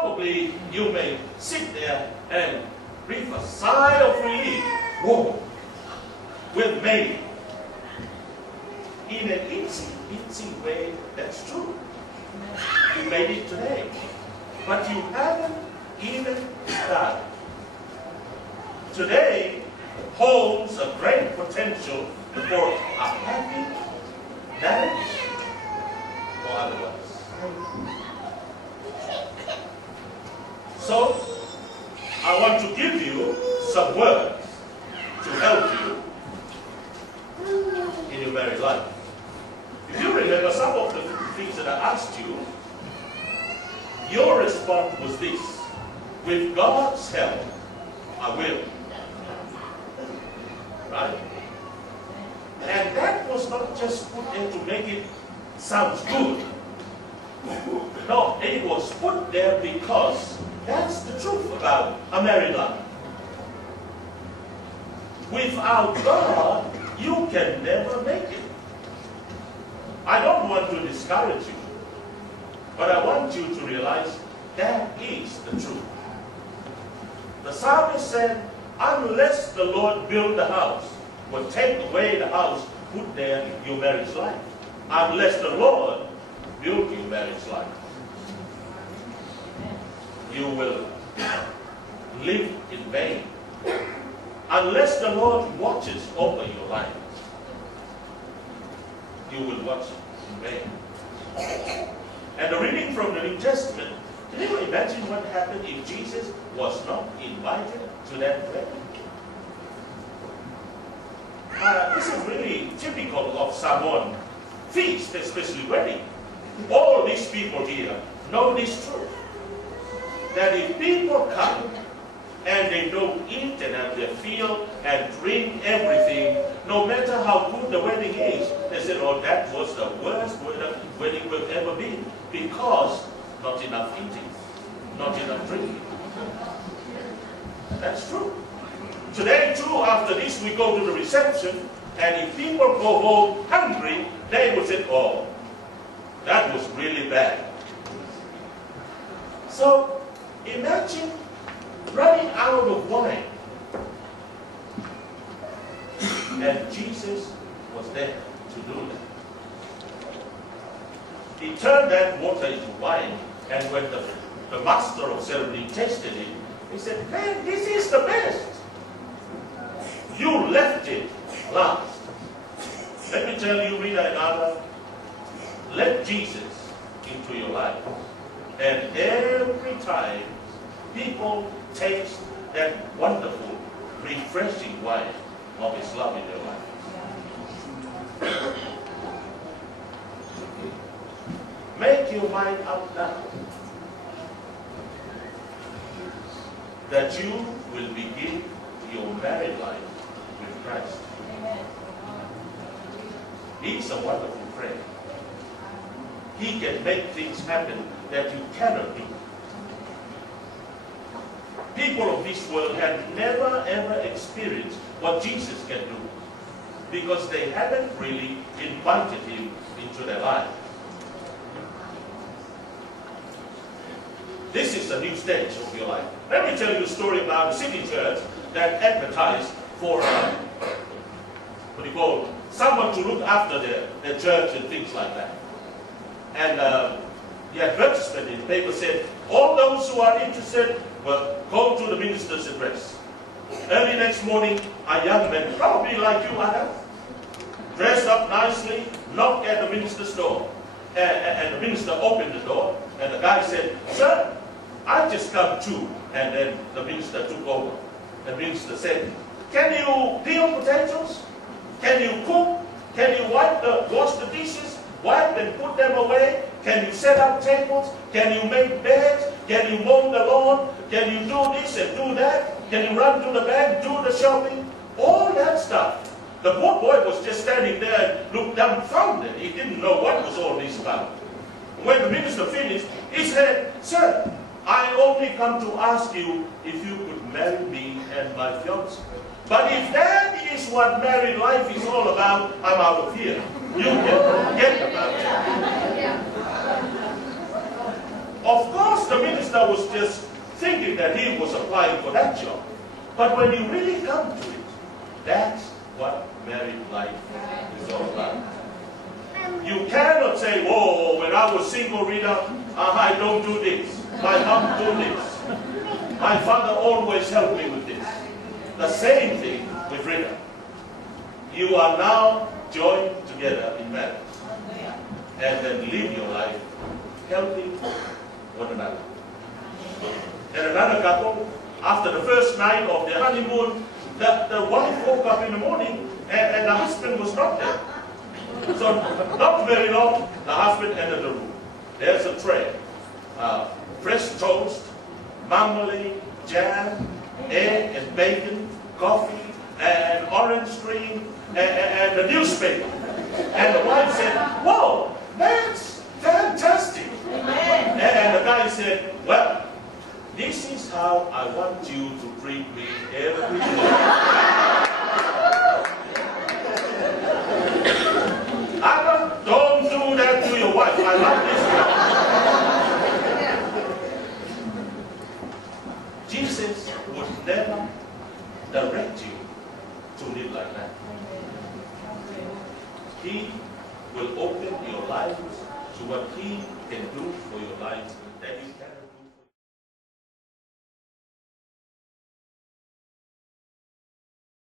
probably you may sit there and breathe a sigh of relief. Whoa, we've made it. In an easy way, that's true. You made it today. But you haven't even started. Today holds a great potential for a happy marriage or otherwise. So, I want to give you some words to help you in your married life. If you remember some of the things that I asked you, your response was this: with God's help, I will. Right? And that was not just put there to make it sound good. No, it was put there because that's the truth about a married life. Without God, you can never make it. I don't want to discourage you, but I want you to realize that is the truth. The psalmist said, unless the Lord build the house, will take away the house, put there your marriage life. Unless the Lord build your marriage life, you will live in vain. Unless the Lord watches over your life, you will watch in vain. And the reading from the New Testament, can you imagine what happened if Jesus was not invited to that wedding? This is really typical of Samoan feast, especially wedding. All these people here know this truth, that if people come and they don't eat and have their fill and drink everything, no matter how good the wedding is, they said, oh, that was the worst wedding we've ever been, because not enough eating, not enough drinking. That's true. Today too, after this, we go to the reception, and if people go home hungry, they would say, oh, that was really bad. So, imagine running out of wine. And Jesus was there to do that. He turned that water into wine, and when the master of ceremony tasted it, he said, man, this is the best. You left it last. Let me tell you, Rita and Anna, let Jesus into your life. And every time people taste that wonderful, refreshing wine of His love in your life. Make your mind up now that you will begin your married life with Christ. He's a wonderful friend. He can make things happen that you cannot do. People of this world have never ever experienced what Jesus can do, because they haven't really invited Him into their life. This is a new stage of your life. Let me tell you a story about a city church that advertised for what do you call it? Someone to look after their church and things like that. And the advertisement in the paper said, all those who are interested will go to the minister's address. Early next morning, a young man, probably like you, Anna, dressed up nicely, knocked at the minister's door. And the minister opened the door, and the guy said, sir, I just come too. And then the minister took over. The minister said, can you peel potatoes? Can you cook? Can you wash the dishes? Wipe and put them away? Can you set up tables? Can you make beds? Can you mow the lawn? Can you do this and do that? Can you run to the bank, do the shopping? All that stuff. The poor boy was just standing there and looked dumbfounded. He didn't know what was all this about. When the minister finished, he said, sir, I only come to ask you if you could marry me and my fiancée. But if that is what married life is all about, I'm out of here. You can forget about it. Of course, the minister was just thinking that he was applying for that job. But when you really come to it, that's what married life is all about. You cannot say, whoa, when I was single, Rita, I don't do this. My mom do this. My father always helped me with this. The same thing with Rita. You are now joined together in marriage. And then live your life helping one another. And another couple, after the first night of their honeymoon, the wife woke up in the morning and the husband was not there. So not very long, the husband entered the room. There's a tray. Fresh toast, marmalade, jam, egg and bacon, coffee, and orange cream, and a newspaper. And the wife said, whoa, that's fantastic. And the guy said, well, this is how I want you to treat me every day. Don't do that to your wife. I love this. Jesus would never direct you to live like that. He will open your life to what He can do for your life.